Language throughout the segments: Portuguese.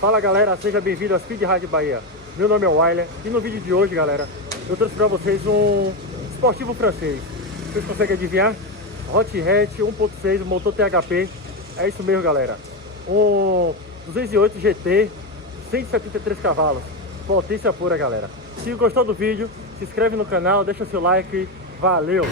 Fala galera, seja bem-vindo ao Speed Ride Bahia. Meu nome é Wyler e no vídeo de hoje, galera, eu trouxe para vocês um esportivo francês. Vocês conseguem adivinhar? Hot Hatch 1.6, motor THP. É isso mesmo, galera. Um 208 GT, 173 cavalos. Potência pura, galera. Se gostou do vídeo, se inscreve no canal, deixa seu like. Valeu!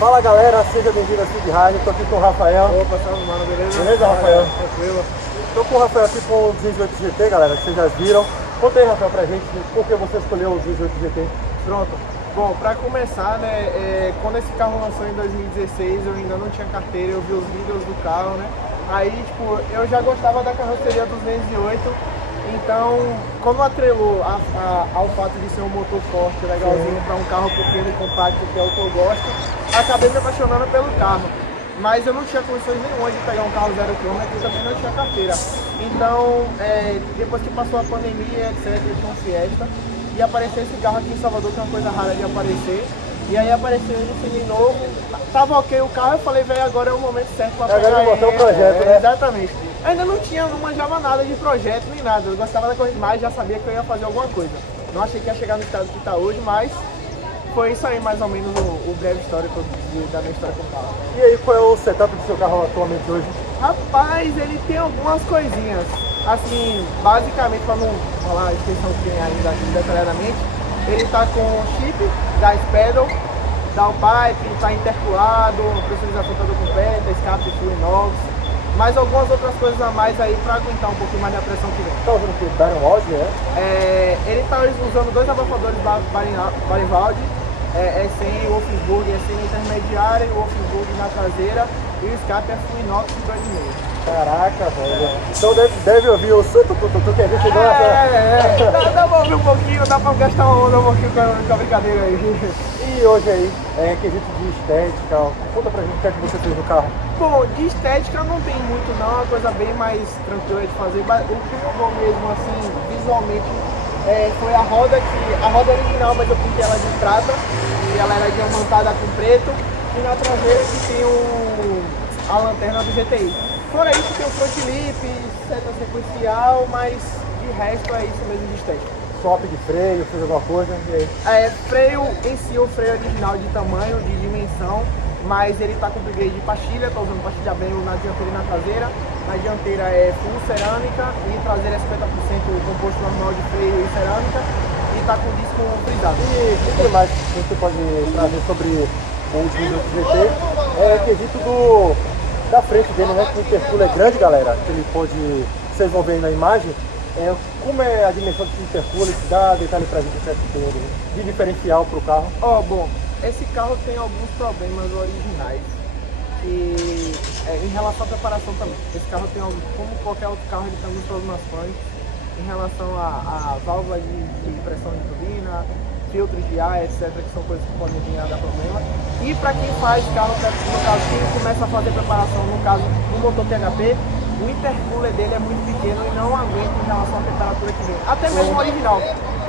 Fala galera, seja bem-vindo ao Speed Ride. Estou aqui com o Rafael. Opa, salve mano, beleza? Beleza, Rafael? Tranquilo. Estou com o Rafael aqui com o 208 GT, galera, que vocês já viram. Conta aí, Rafael, pra gente por que você escolheu o 208 GT. Pronto. Bom, pra começar, né, quando esse carro lançou em 2016, eu ainda não tinha carteira, eu vi os vídeos do carro, né? Aí, tipo, eu já gostava da carroceria do 208, então, quando atrelou ao fato de ser um motor forte, legalzinho, para um carro pequeno e compacto, que é o que eu gosto, acabei me apaixonando pelo carro. Mas eu não tinha condições nenhuma de pegar um carro 0 km e também não tinha carteira. Então, depois que passou a pandemia, etc., eu tinha um Fiesta, e apareceu esse carro aqui em Salvador, que é uma coisa rara de aparecer. E aí apareceu ele semi-novo, tava ok o carro, eu falei, velho, agora é o momento certo para pegar ele. O projeto, né? Exatamente. Ainda não manjava nada de projeto nem nada, eu gostava da corrida mais, já sabia que eu ia fazer alguma coisa. Não achei que ia chegar no estado que está hoje, mas foi isso aí mais ou menos o breve histórico da minha história com o carro. E aí, qual é o setup do seu carro atualmente hoje? Rapaz, ele tem algumas coisinhas, assim, basicamente, para não falar a extensão que tem ainda aqui detalhadamente, ele tá com chip, gas pedal, downpipe, tá interculado, pressurização toda completa, escape full inox, mais algumas outras coisas a mais aí para aguentar um pouquinho mais da pressão que vem. Tá usando o que? Barenwald, Ele tá usando dois abafadores Barenwald, S100 o Wolfsburg S100 intermediária, o Wolfsburg na traseira, e o escape é full inox de 2,5. Caraca, velho. Então deve ouvir o suto que a gente gosta. Dá pra ouvir um pouquinho, dá pra gastar uma onda um pouquinho com a brincadeira aí. E hoje aí, quesito de estética, conta pra gente o que é que você fez no carro. Bom, de estética não tem muito não, é uma coisa bem mais tranquila de fazer. O que mudou mesmo, assim, visualmente, foi a roda original, mas eu pintei ela de prata, e ela era diamantada com preto, e na traseira que tem a lanterna do GTI. Fora isso tem o front lip, seta sequencial, mas de resto é isso mesmo de estética. Swap de freio, fez alguma coisa? E aí? Freio em si, o freio original de tamanho, de dimensão, mas ele tá com upgrade de pastilha, tá usando pastilha Belo na dianteira e na traseira. Na dianteira é full cerâmica e traseira é 50% composto normal de freio e cerâmica e tá com disco frisado. E o que mais você pode trazer sobre o 208 GT? Quesito da frente dele, né? Que o intercooler é grande, galera. Que ele pode, vocês vão ver aí na imagem. Como é a dimensão desse intercooler? Dá detalhe pra gente o que é que tem ali, de diferencial pro carro. Bom, esse carro tem alguns problemas originais que em relação à preparação também. Esse carro tem, como qualquer outro carro, ele tem alguns problemas crônicos em relação a válvula de pressão de turbina, filtros de ar, etc, que são coisas que podem vir a dar problema. E para quem faz carro, no caso, quem começa a fazer preparação, no caso, no motor THP, o intercooler dele é muito pequeno e não aguenta em relação à temperatura que vem, até mesmo o original.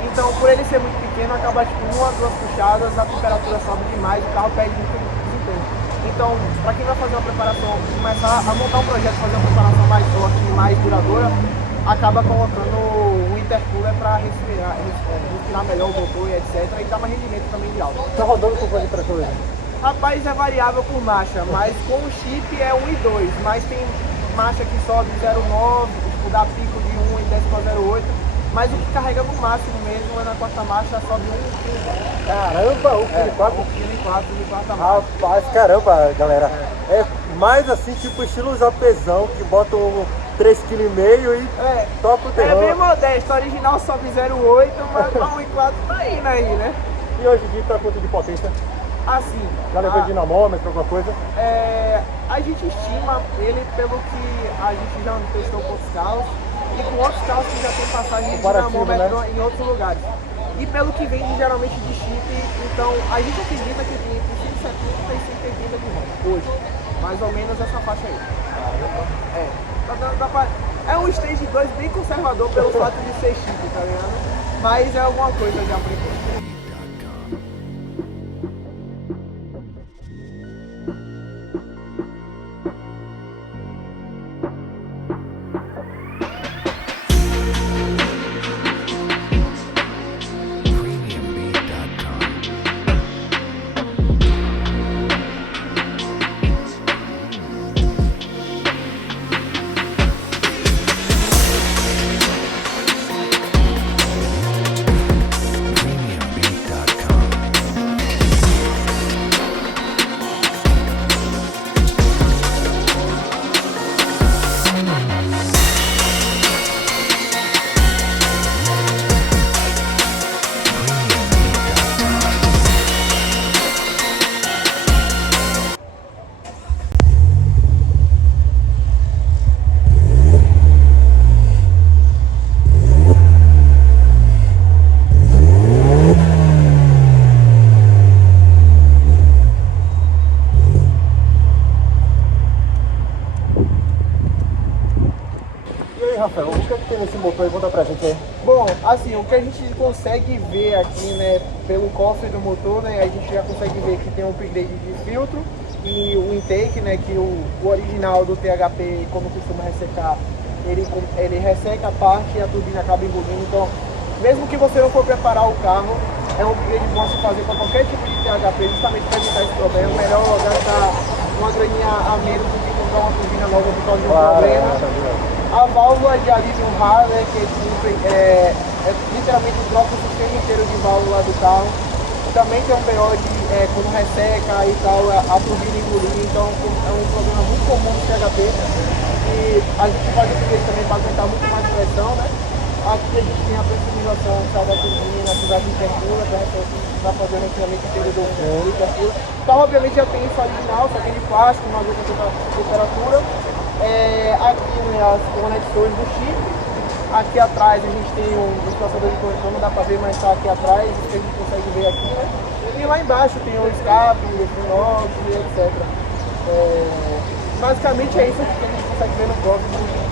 Então, por ele ser muito pequeno, acaba tipo uma, duas puxadas, a temperatura sobe demais, o carro perde muito desempenho. Então, para quem vai fazer uma preparação, começar a montar um projeto, fazer uma preparação mais forte e mais duradoura, acaba colocando o intercooler para respirar melhor o motor e etc. E dar mais rendimento também de alta. Tá rodando com quanto de pressão hoje? Rapaz, é variável por marcha, mas com o chip é 1 e 2, mas tem marcha que sobe 0,9, tipo, dá pico de 1 e desce para 0,8, mas o que carrega no máximo mesmo é na quarta marcha, sobe 1,5. Caramba, o Kilo 4? O Kilo 4 de quarta marcha. Rapaz, caramba, galera. É mais assim, tipo estilo japezão, que bota 3,5 kg e toca o É terror. bem modesto, original sobe 0,8, mas pra 1,4 tá indo aí, né? E hoje em dia tá quanto de potência? Assim, Já levou dinamômetro, alguma coisa? a gente estima ele pelo que a gente já testou com outros carros e com outros carros que já tem passagem de Comparativo, dinamômetro né? em outros lugares. E pelo que vende geralmente de chip, então a gente acredita que tem entre 170 e 180 de ROM hoje. Mais ou menos essa faixa aí. É um Stage 2 bem conservador pelo fato de ser chip, tá ligado? Mas é alguma coisa já por enquanto. E aí, Rafael, o que é que tem nesse motor aí? Conta pra gente aí. Bom, assim, o que a gente consegue ver aqui, né, pelo cofre do motor, né, a gente já consegue ver que tem um upgrade de filtro e o intake, né, que o original do THP, como costuma ressecar, ele resseca a parte e a turbina acaba engolindo. Então, mesmo que você não for preparar o carro, é um upgrade bom se fazer com qualquer tipo de THP, justamente para evitar esse problema. Melhor gastar uma graninha a menos do que comprar uma turbina nova por causa de um problema. A válvula de alívio RAR, né, que é literalmente troca o sistema inteiro de válvula do carro. Também tem um BO de quando resseca e tal, a turbina engolir, então é um problema muito comum no CHP. E a gente faz o upgrade também para aumentar muito mais pressão, né? Aqui a gente tem a pressurização da turbina, a de intercula, para fazer o resfriamento inteiro do intercula. O carro obviamente já tem isso original, só que é de plástico, uma outra temperatura. Aqui, né, as conexões do chip. Aqui atrás a gente tem um espaçador de conexão, não dá para ver, mas está aqui atrás, isso que a gente consegue ver aqui, né? E lá embaixo tem o escape, o inox, etc. Basicamente é isso que a gente consegue ver no próximo.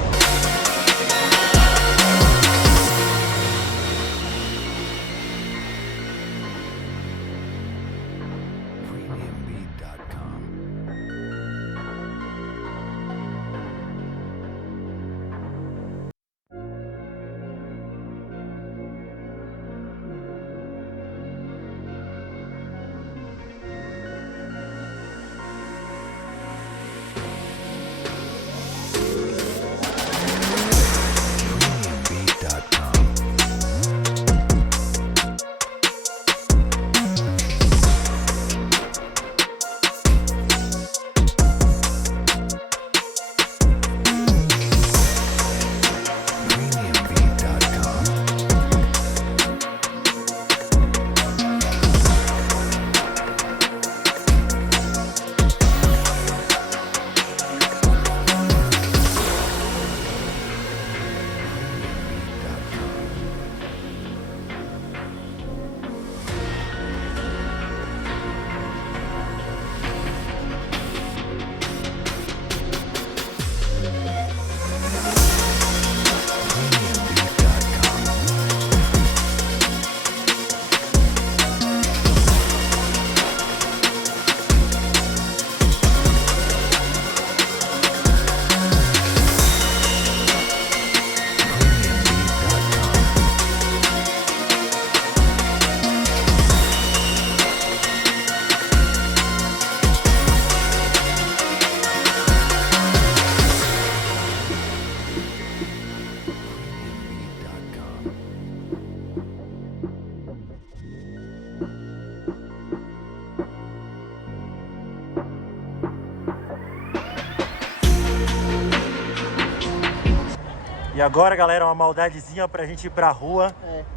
E agora, galera, uma maldadezinha pra gente ir pra rua.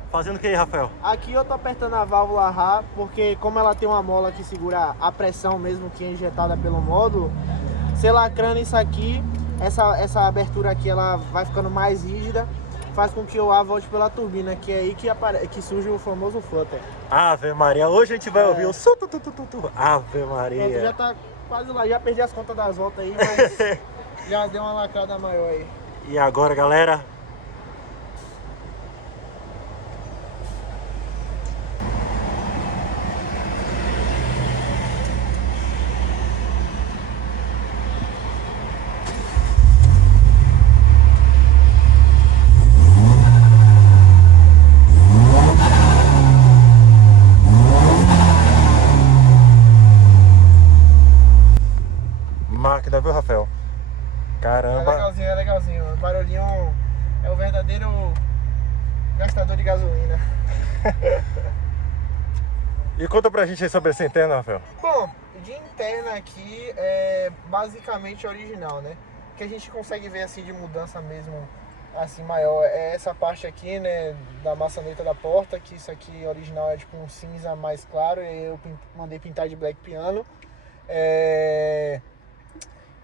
Fazendo o que aí, Rafael? Aqui eu tô apertando a válvula Rá, porque como ela tem uma mola que segura a pressão mesmo que é injetada pelo módulo, se lacrando isso aqui, essa abertura aqui ela vai ficando mais rígida, faz com que o ar volte pela turbina, que é aí que surge o famoso flutter. Ave Maria, hoje a gente vai ouvir o som. Ave Maria. Pronto, já tá quase lá, já perdi as contas das voltas aí, mas já deu uma lacrada maior aí. E agora, galera? Máquina, viu, Rafael? Caramba. É legalzinho. O barulhinho é o verdadeiro gastador de gasolina. E conta pra gente aí sobre essa interna, Rafael. Bom, de interna aqui é basicamente original, né? O que a gente consegue ver assim de mudança mesmo, assim, maior, é essa parte aqui, né, da maçaneta da porta, que isso aqui original é tipo um cinza mais claro, e eu mandei pintar de black piano.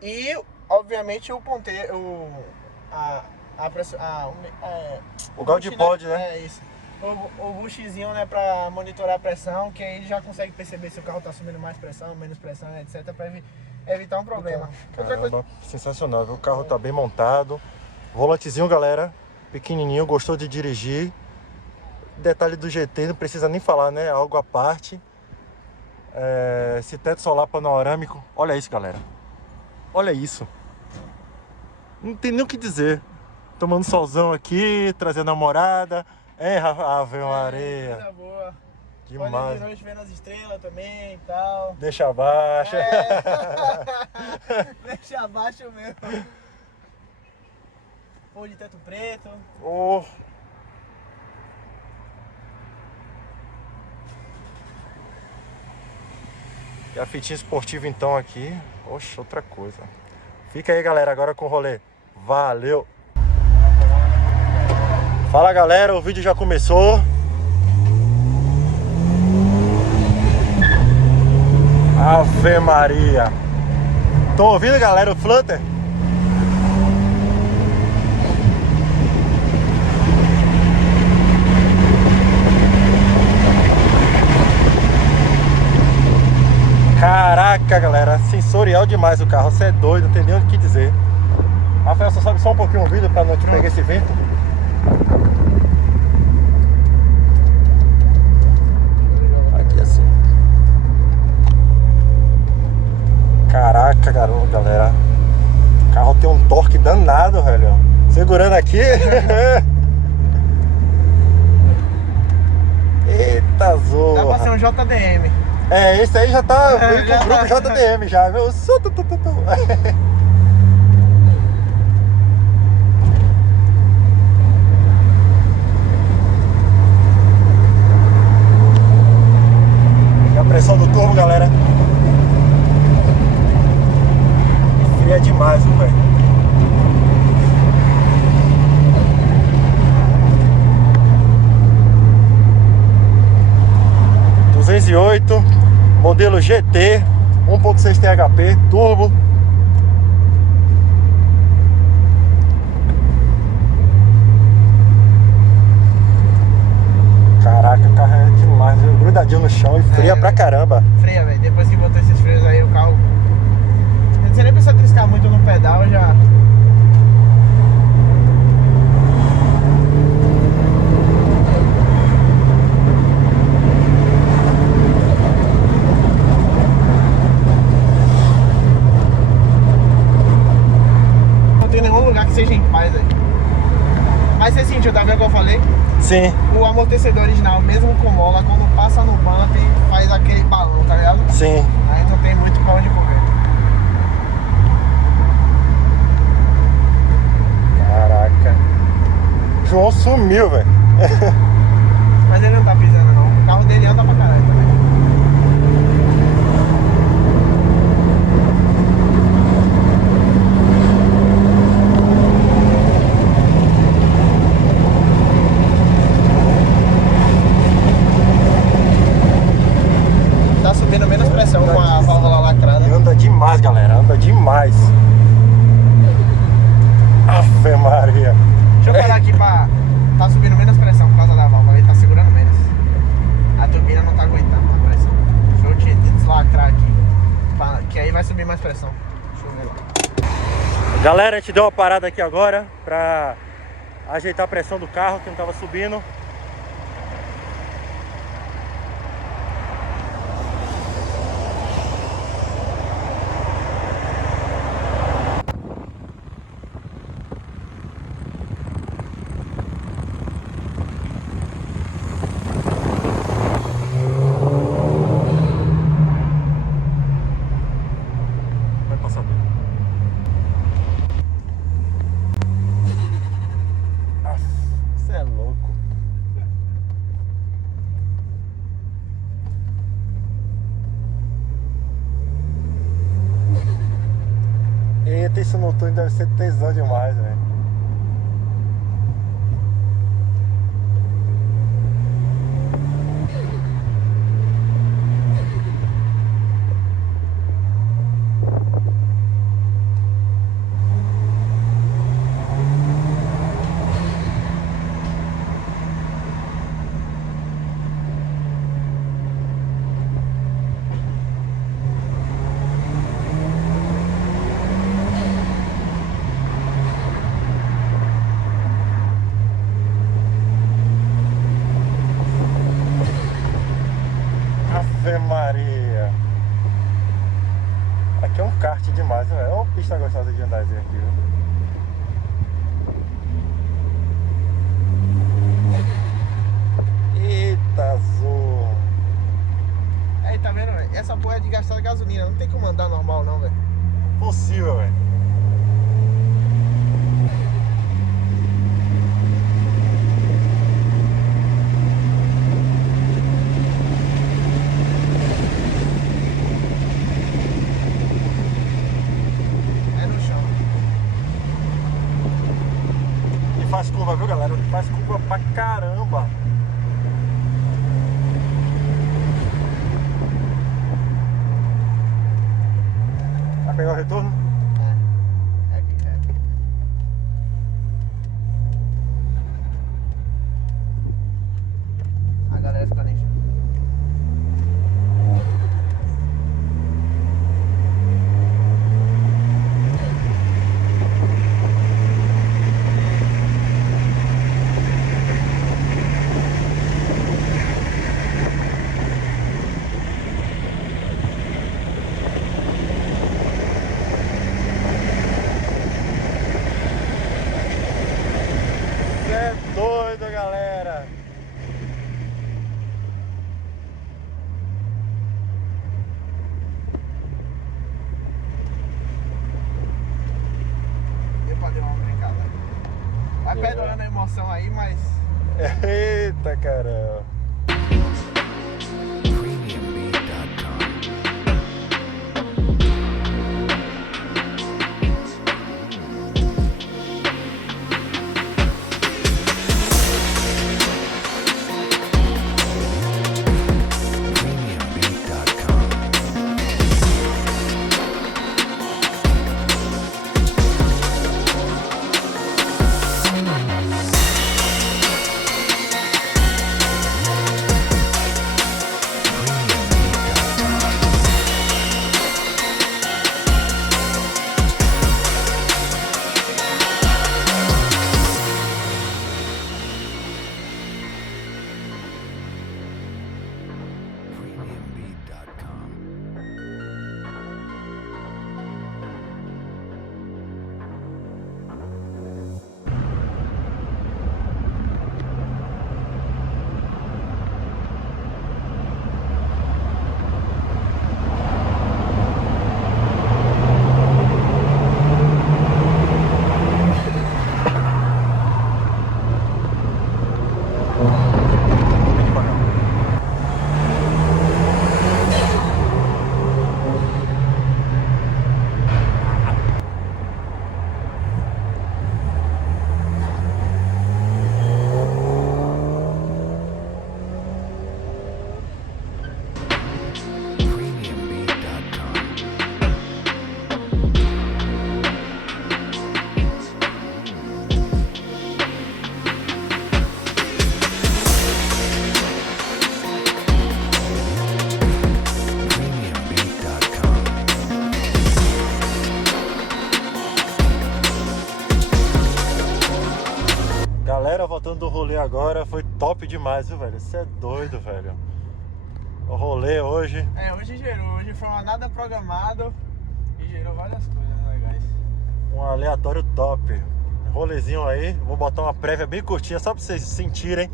E, obviamente, o ponteiro, o Gaudi pod, né? É isso. O buchizinho, né, pra monitorar a pressão, que aí ele já consegue perceber se o carro tá assumindo mais pressão, menos pressão, etc, pra evitar um problema. Outra coisa... Sensacional, viu? O carro tá bem montado. Volantezinho, galera, pequenininho, gostou de dirigir. Detalhe do GT, não precisa nem falar, né? Algo à parte. Esse teto solar panorâmico, olha isso, galera. Olha isso. Não tem nem o que dizer. Tomando solzão aqui, trazendo a namorada. Ave Maria. Coisa boa. Demais. Pode de noite vendo as estrelas também e tal. Deixa abaixo. Deixa abaixo mesmo. Pô, de teto preto. Oh. E a fitinha esportiva então aqui. Oxe, outra coisa. Fica aí, galera, agora com o rolê. Valeu! Fala, galera, o vídeo já começou. Ave Maria! Estão ouvindo, galera, o flutter? Caraca, galera, sensorial demais o carro, você é doido, não tem nem o que dizer. Rafael, só sobe só um pouquinho o vídeo pra não te pegar esse vento. Aqui assim. Caraca, garoto, galera. O carro tem um torque danado, velho. Segurando aqui. Eita zorra. Dá pra ser um JDM. Esse aí já tá indo pro grupo JDM já, viu? E a pressão do turbo, galera. Fria demais, velho. Modelo GT 1.6 THP turbo. Caraca, o carro é demais, viu? Grudadinho no chão e freia pra caramba. Freia, velho. Depois que botou esses freios aí, o carro... Você nem precisa triscar muito no pedal, já... Que seja em paz aí. Mas você sentiu, tá vendo o que eu falei? Sim. O amortecedor original, mesmo com mola, quando passa no bump, faz aquele balão, tá ligado? Sim. Aí não tem muito pra onde correr. Caraca. João sumiu, velho. Mas ele não tá pisando não. O carro dele anda pra caralho também. demais, galera. Anda demais. Ave Maria. Deixa eu parar aqui pra... Tá subindo menos pressão por causa da válvula. Ele tá segurando menos. A turbina não tá aguentando a pressão. Deixa eu te deslacrar aqui. Que aí vai subir mais pressão. Deixa eu ver lá. Galera, a gente deu uma parada aqui agora pra ajeitar a pressão do carro, que não tava subindo. Vai passar tudo. Você é louco. Eita, isso no túnel deve ser tesão demais, velho. Ave Maria. Aqui é um kart demais, velho. Olha uma pista gostosa de andar aqui, viu? Eita, azul. Aí, tá vendo, velho? Essa porra é de gastar gasolina. Não tem como andar normal, não, velho. Possível, velho. É no chão. E faz curva, viu, galera? Faz curva pra caramba. Vai pegar o retorno? É aqui, é. A galera fica nem chão. Cê é doido, galera. Deu pra dar uma brincada. Vai É. perdurando a emoção aí, mas... Eita, caramba. rolê agora foi top demais, viu, velho? Você é doido, velho. O rolê hoje... Hoje gerou. Hoje foi uma nada programado e gerou várias coisas legais. Um aleatório top. Rolezinho aí. Vou botar uma prévia bem curtinha só pra vocês sentirem.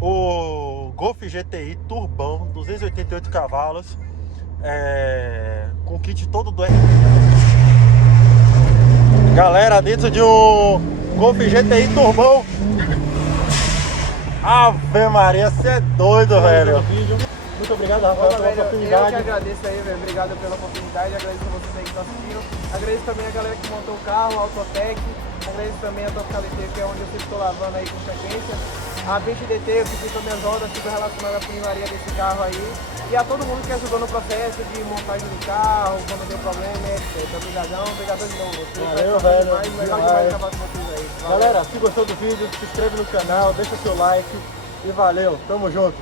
O Golf GTI Turbão, 288 cavalos. Com kit todo do... Galera, dentro de um Golf GTI Turbão. Ave Maria, você é doido, velho. Muito obrigado, Rafael, pela oportunidade. Eu que agradeço aí, velho. Obrigado pela oportunidade. Agradeço a vocês aí que estão assistindo. Agradeço também a galera que montou o carro, a Autotec. Agradeço também a Topcalité, que é onde eu sempre estou lavando aí com frequência. A Bicho DT, eu que fiz minhas rodas, tudo relacionado à funilaria desse carro aí. E a todo mundo que ajudou no processo de montagem do carro, quando deu problema, etc. Obrigadão, obrigadão de novo. Valeu, velho. Legal demais gravar com vocês aí. Valeu. Galera, se gostou do vídeo, se inscreve no canal, deixa seu like e valeu, tamo junto.